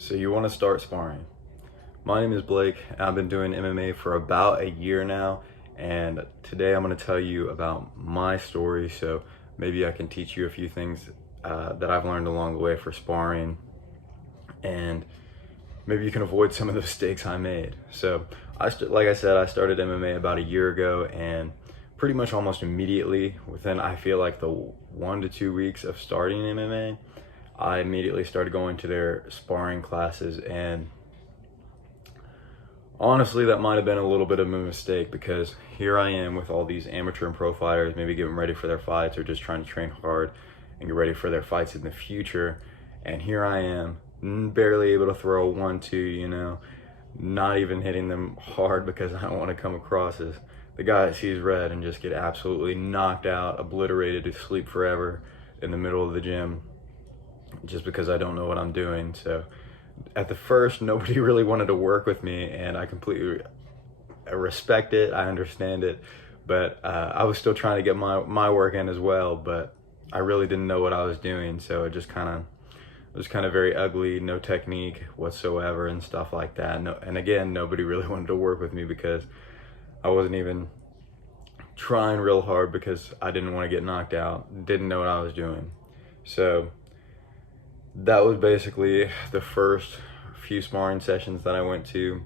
So you want to start sparring. My name is Blake. I've been doing MMA for about a year now, and today I'm going to tell you about my story. So maybe I can teach you a few things that I've learned along the way for sparring, and maybe you can avoid some of the mistakes I made. So like I said, I started MMA about a year ago, and pretty much almost immediately, within I feel like the 1 to 2 weeks of starting MMA, I immediately started going to their sparring classes, and honestly, that might have been a little bit of a mistake because here I am with all these amateur and pro fighters, maybe getting ready for their fights or just trying to train hard and get ready for their fights in the future. And here I am, barely able to throw a 1-2, not even hitting them hard because I don't want to come across as the guy that sees red and just get absolutely knocked out, obliterated to sleep forever in the middle of the gym just because I don't know what I'm doing. So at the first, nobody really wanted to work with me, and I completely respect it. I understand it, but I was still trying to get my work in as well. But I really didn't know what I was doing, so it was kind of very ugly, no technique whatsoever, and stuff like that. No, and again, nobody really wanted to work with me because I wasn't even trying real hard because I didn't want to get knocked out. Didn't know what I was doing, so that was basically the first few sparring sessions that I went to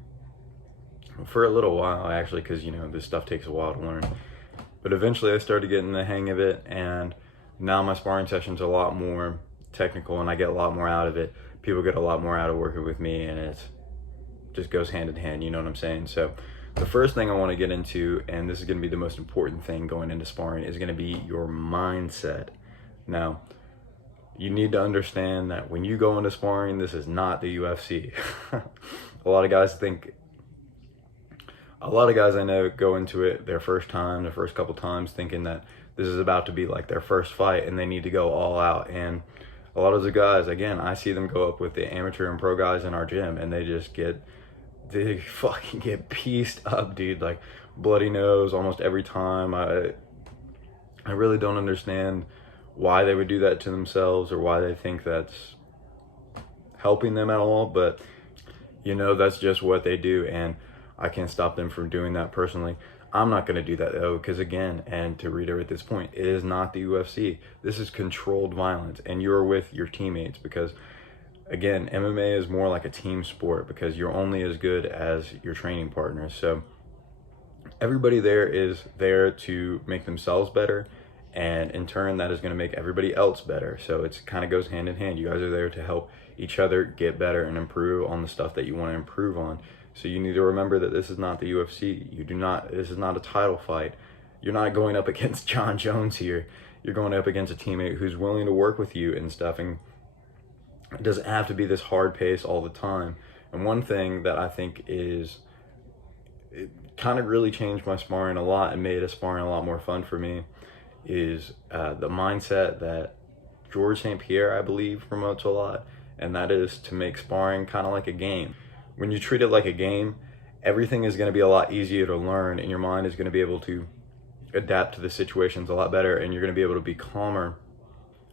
for a little while, actually, because this stuff takes a while to learn. But eventually I started getting the hang of it, and now my sparring sessions are a lot more technical and I get a lot more out of it. People get a lot more out of working with me, and it just goes hand in hand, you know what I'm saying? So the first thing I want to get into, and this is going to be the most important thing going into sparring, is going to be your mindset. Now, you need to understand that when you go into sparring, this is not the UFC. A lot of guys I know go into it their first couple times, thinking that this is about to be like their first fight and they need to go all out. And a lot of the guys, again, I see them go up with the amateur and pro guys in our gym, and they fucking get pieced up, dude. Like bloody nose almost every time. I really don't understand why they would do that to themselves or why they think that's helping them at all, but that's just what they do, and I can't stop them from doing that personally. I'm not going to do that though, because again, and to reiterate this point, it is not the UFC. This is controlled violence, and you're with your teammates, because again, MMA is more like a team sport because you're only as good as your training partners. So everybody there is there to make themselves better, and in turn that is going to make everybody else better. So it's kind of goes hand in hand. You guys are there to help each other get better and improve on the stuff that you want to improve on. So you need to remember that this is not the UFC. This is not a title fight. You're not going up against John Jones here. You're going up against a teammate who's willing to work with you and stuff, and it doesn't have to be this hard pace all the time. And one thing that I think it kind of really changed my sparring a lot and made sparring a lot more fun for me is the mindset that George St. Pierre, I believe, promotes a lot, and that is to make sparring kind of like a game. When you treat it like a game, everything is going to be a lot easier to learn, and your mind is going to be able to adapt to the situations a lot better, and you're going to be able to be calmer.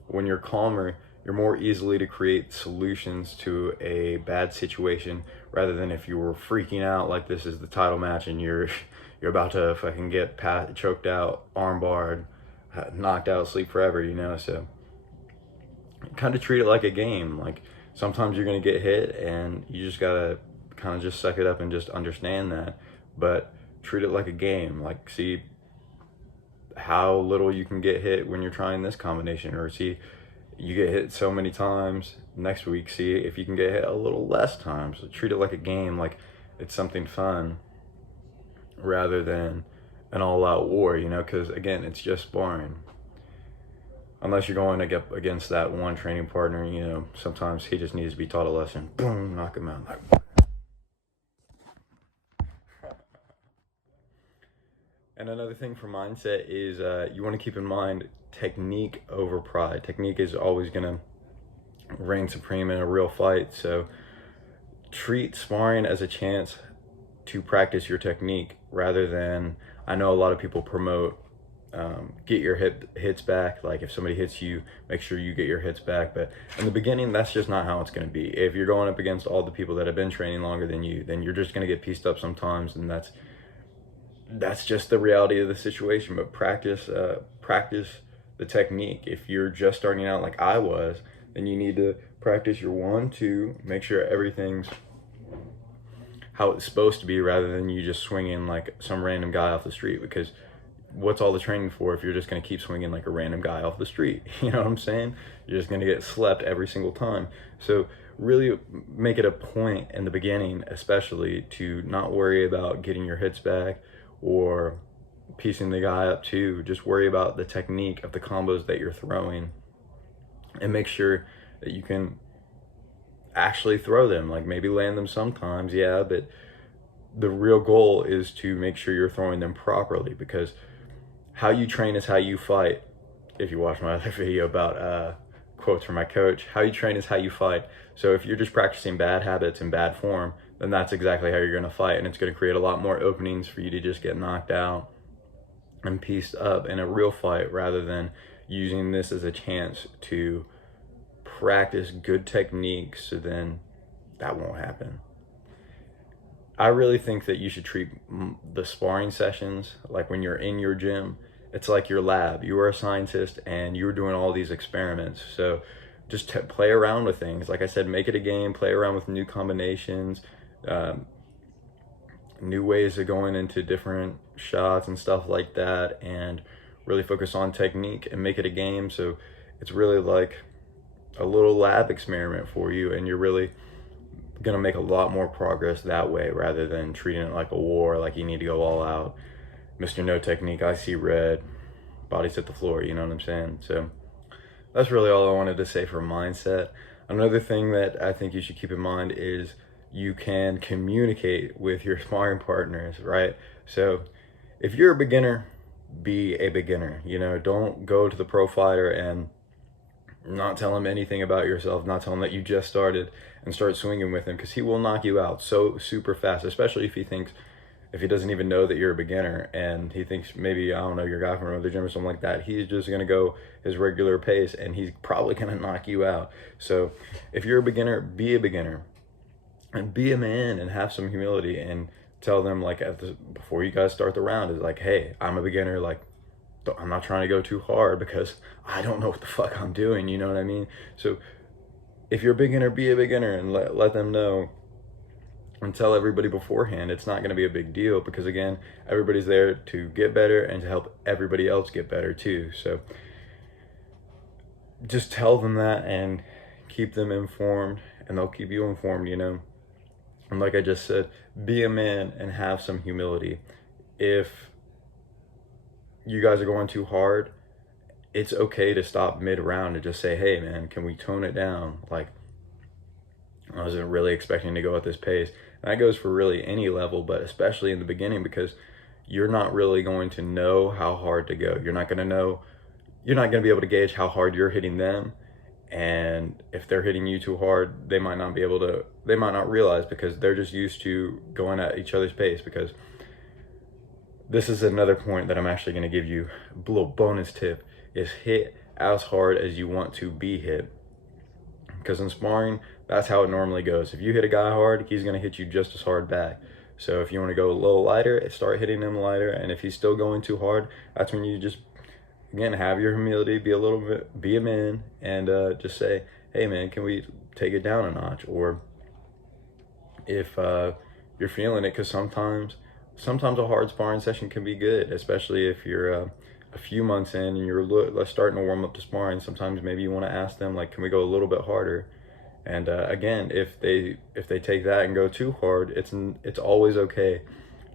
When you're calmer, you're more easily to create solutions to a bad situation, rather than if you were freaking out like this is the title match and you're about to fucking get choked out, armbarred, knocked out, sleep forever, so kind of treat it like a game. Like sometimes you're going to get hit and you just gotta kind of just suck it up and just understand that, but treat it like a game. Like, see how little you can get hit when you're trying this combination, or see you get hit so many times, next week see if you can get hit a little less times. So treat it like a game, like it's something fun rather than an all-out war, because again, it's just sparring. Unless you're going against that one training partner, sometimes he just needs to be taught a lesson. Boom, knock him out. And another thing for mindset is you want to keep in mind technique over pride. Technique is always going to reign supreme in a real fight. So treat sparring as a chance to practice your technique rather than, I know a lot of people promote get your hits back. Like if somebody hits you, make sure you get your hits back. But in the beginning, that's just not how it's going to be. If you're going up against all the people that have been training longer than you, then you're just going to get pieced up sometimes, and that's just the reality of the situation. But practice the technique. If you're just starting out like I was, then you need to practice your 1-2, make sure everything's how it's supposed to be, rather than you just swinging like some random guy off the street. Because what's all the training for if you're just going to keep swinging like a random guy off the street? You know what I'm saying? You're just going to get slept every single time. So really make it a point in the beginning, especially, to not worry about getting your hits back or piecing the guy up too. Just worry about the technique of the combos that you're throwing, and make sure that you can actually throw them. Like maybe land them sometimes, yeah, but the real goal is to make sure you're throwing them properly, because how you train is how you fight. If you watch my other video about quotes from my coach, how you train is how you fight. So if you're just practicing bad habits and bad form, then that's exactly how you're going to fight, and it's going to create a lot more openings for you to just get knocked out and pieced up in a real fight, rather than using this as a chance to practice good techniques, so then that won't happen. I really think that you should treat the sparring sessions like when you're in your gym. It's like your lab. You are a scientist and you're doing all these experiments. So just play around with things. Like I said, make it a game, play around with new combinations, new ways of going into different shots and stuff like that, and really focus on technique and make it a game. So it's really like a little lab experiment for you, and you're really gonna make a lot more progress that way, rather than treating it like a war, like you need to go all out. Mr. No Technique, I see red, bodies hit the floor, you know what I'm saying? So that's really all I wanted to say for mindset. Another thing that I think you should keep in mind is you can communicate with your sparring partners, right? So if you're a beginner, be a beginner. You know, don't go to the pro fighter and not tell him anything about yourself, not tell him that you just started, and start swinging with him, because he will knock you out so super fast, especially if he doesn't even know that you're a beginner, and he thinks maybe, I don't know, you're a guy from another gym or something like that. He's just going to go his regular pace, and he's probably going to knock you out. So if you're a beginner, be a beginner, and be a man, and have some humility, and tell them, like, before you guys start the round, is like, hey, I'm a beginner, like, I'm not trying to go too hard because I don't know what the fuck I'm doing, you know what I mean? So if you're a beginner, be a beginner, and let them know, and tell everybody beforehand. It's not going to be a big deal, because again, everybody's there to get better and to help everybody else get better too. So just tell them that and keep them informed, and they'll keep you informed, you know? And like I just said, be a man and have some humility. If you guys are going too hard, it's okay to stop mid-round and just say, hey man, can we tone it down? Like, I wasn't really expecting to go at this pace. And that goes for really any level, but especially in the beginning, because you're not really going to know how hard to go. You're not going to be able to gauge how hard you're hitting them. And if they're hitting you too hard, they might not realize, because they're just used to going at each other's pace. Because this is another point that I'm actually going to give you, a little bonus tip, is hit as hard as you want to be hit. Because in sparring, that's how it normally goes. If you hit a guy hard, he's going to hit you just as hard back. So if you want to go a little lighter, start hitting him lighter. And if he's still going too hard, that's when you just, again, have your humility, be a man, and just say, hey man, can we take it down a notch? Or if you're feeling it, because sometimes a hard sparring session can be good, especially if you're a few months in and you're starting to warm up to sparring. Sometimes maybe you want to ask them, like, can we go a little bit harder? And again, if they take that and go too hard, it's always okay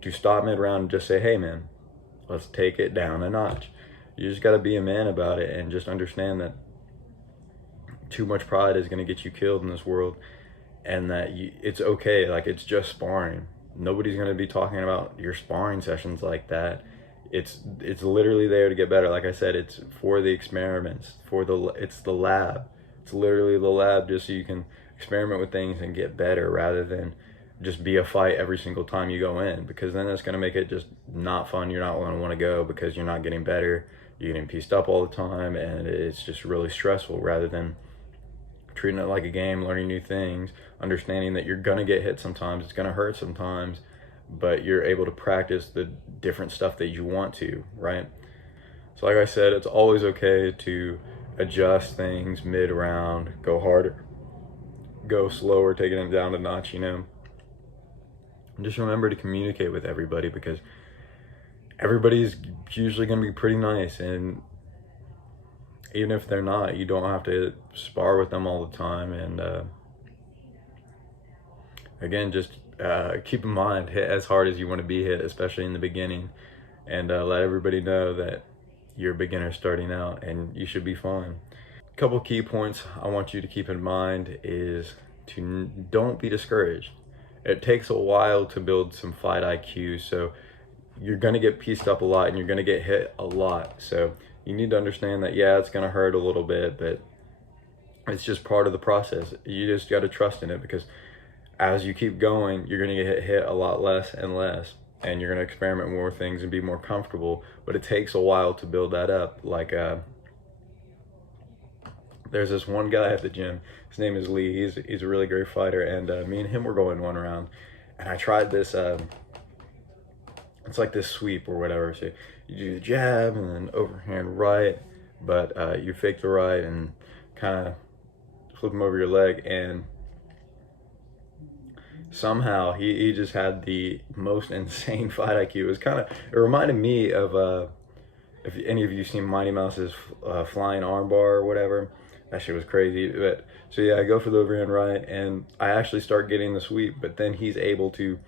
to stop mid-round and just say, hey man, let's take it down a notch. You just got to be a man about it, and just understand that too much pride is going to get you killed in this world, and that it's okay. Like, it's just sparring. Nobody's going to be talking about your sparring sessions like that. It's literally there to get better. Like I said, it's for the experiments, it's the lab. It's literally the lab, just so you can experiment with things and get better, rather than just be a fight every single time you go in, because then that's going to make it just not fun. You're not going to want to go because you're not getting better. You're getting pieced up all the time, and it's just really stressful, rather than treating it like a game, learning new things, understanding that you're going to get hit sometimes, it's going to hurt sometimes, but you're able to practice the different stuff that you want to, right? So like I said, it's always okay to adjust things mid-round, go harder, go slower, taking it down a notch, you know. And just remember to communicate with everybody, because everybody's usually going to be pretty nice, and even if they're not, you don't have to spar with them all the time. And again, just keep in mind, hit as hard as you want to be hit, especially in the beginning, and let everybody know that you're a beginner starting out and you should be fine. A couple key points I want you to keep in mind is to don't be discouraged. It takes a while to build some fight IQ, so you're going to get pieced up a lot and you're going to get hit a lot. So you need to understand that, yeah, it's going to hurt a little bit, but it's just part of the process. You just got to trust in it, because as you keep going, you're going to get hit a lot less and less, and you're going to experiment more things and be more comfortable. But it takes a while to build that up. Like there's this one guy at the gym. His name is Lee. He's a really great fighter, and me and him were going one round, and I tried this. It's like this sweep or whatever. So you do the jab and then overhand right, but you fake the right and kind of flip him over your leg, and somehow he just had the most insane fight IQ. It reminded me of if any of you seen Mighty Mouse's flying armbar or whatever. That shit was crazy. But so yeah, I go for the overhand right, and I actually start getting the sweep, but then he's able to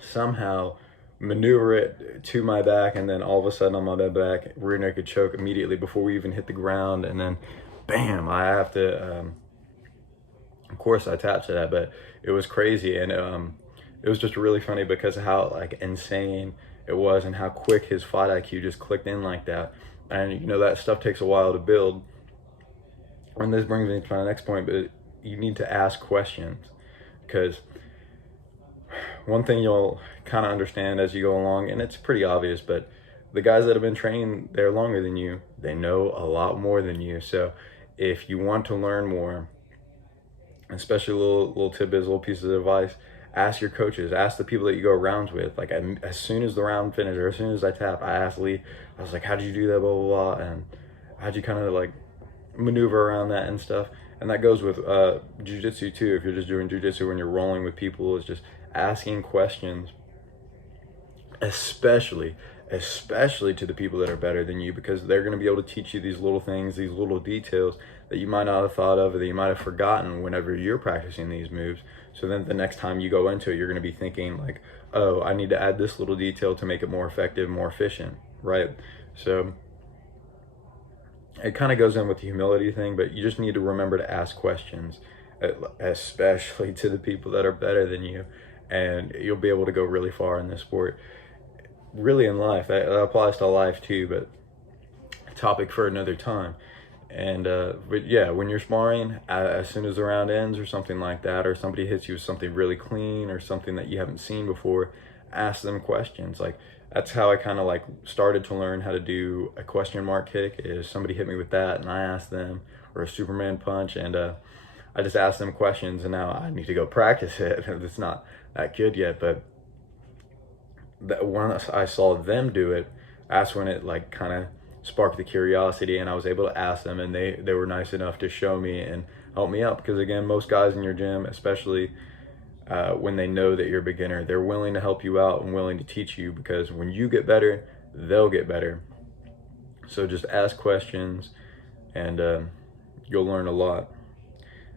somehow maneuver it to my back, and then all of a sudden I'm on my back, rear naked choke immediately before we even hit the ground, and then bam, I have to of course I tapped to that. But it was crazy, and it was just really funny because of how like insane it was and how quick his fight IQ just clicked in like that. And you know, that stuff takes a while to build, and this brings me to my next point. But you need to ask questions, because one thing you'll kind of understand as you go along, and it's pretty obvious, but the guys that have been training there longer than you, they know a lot more than you. So if you want to learn more, especially little tidbits, little pieces of advice, ask your coaches, ask the people that you go rounds with. Like as soon as the round finished, or as soon as I tapped, I asked Lee, I was like, how did you do that, blah, blah, blah, and how'd you kind of like maneuver around that and stuff. And that goes with jiu-jitsu too. If you're just doing jiu-jitsu when you're rolling with people, it's just asking questions, especially to the people that are better than you, because they're going to be able to teach you these little things, these little details that you might not have thought of, or that you might have forgotten whenever you're practicing these moves. So then the next time you go into it, you're going to be thinking like, oh, I need to add this little detail to make it more effective, more efficient, right? So it kind of goes in with the humility thing, but you just need to remember to ask questions, especially to the people that are better than you, and you'll be able to go really far in this sport. Really in life, that applies to life too, but a topic for another time. And but yeah, when you're sparring, as soon as the round ends or something like that, or somebody hits you with something really clean or something that you haven't seen before, ask them questions. Like that's how I kind of like started to learn how to do a question mark kick. Is somebody hit me with that and I asked them, or a Superman punch, and I just asked them questions, and now I need to go practice it. It's not that good yet, but that once I saw them do it, that's when it like kind of sparked the curiosity, and I was able to ask them, and they were nice enough to show me and help me out. Because again, most guys in your gym, especially when they know that you're a beginner, they're willing to help you out and willing to teach you, because when you get better, they'll get better. So just ask questions, and you'll learn a lot.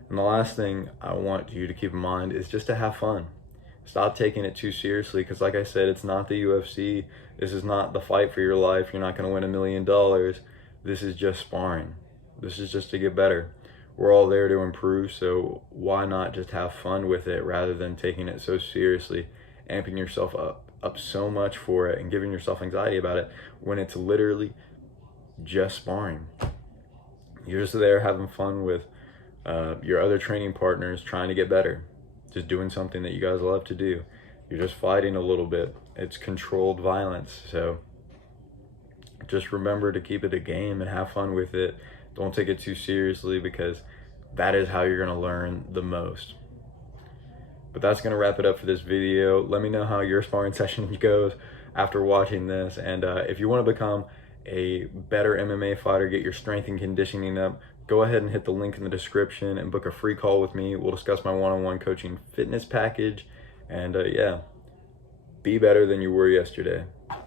And the last thing I want you to keep in mind is just to have fun. Stop taking it too seriously, because like I said, it's not the UFC. This is not the fight for your life. You're not going to win $1 million. This is just sparring. This is just to get better. We're all there to improve, so why not just have fun with it rather than taking it so seriously, amping yourself up so much for it and giving yourself anxiety about it when it's literally just sparring. You're just there having fun with your other training partners, trying to get better. just doing something that you guys love to do. You're just fighting a little bit. It's controlled violence. So just remember to keep it a game and have fun with it. Don't take it too seriously, because that is how you're going to learn the most. But that's going to wrap it up for this video. Let me know how your sparring session goes after watching this. And if you want to become a better MMA fighter, get your strength and conditioning up, go ahead and hit the link in the description and book a free call with me. We'll discuss my one-on-one coaching fitness package. And yeah, be better than you were yesterday.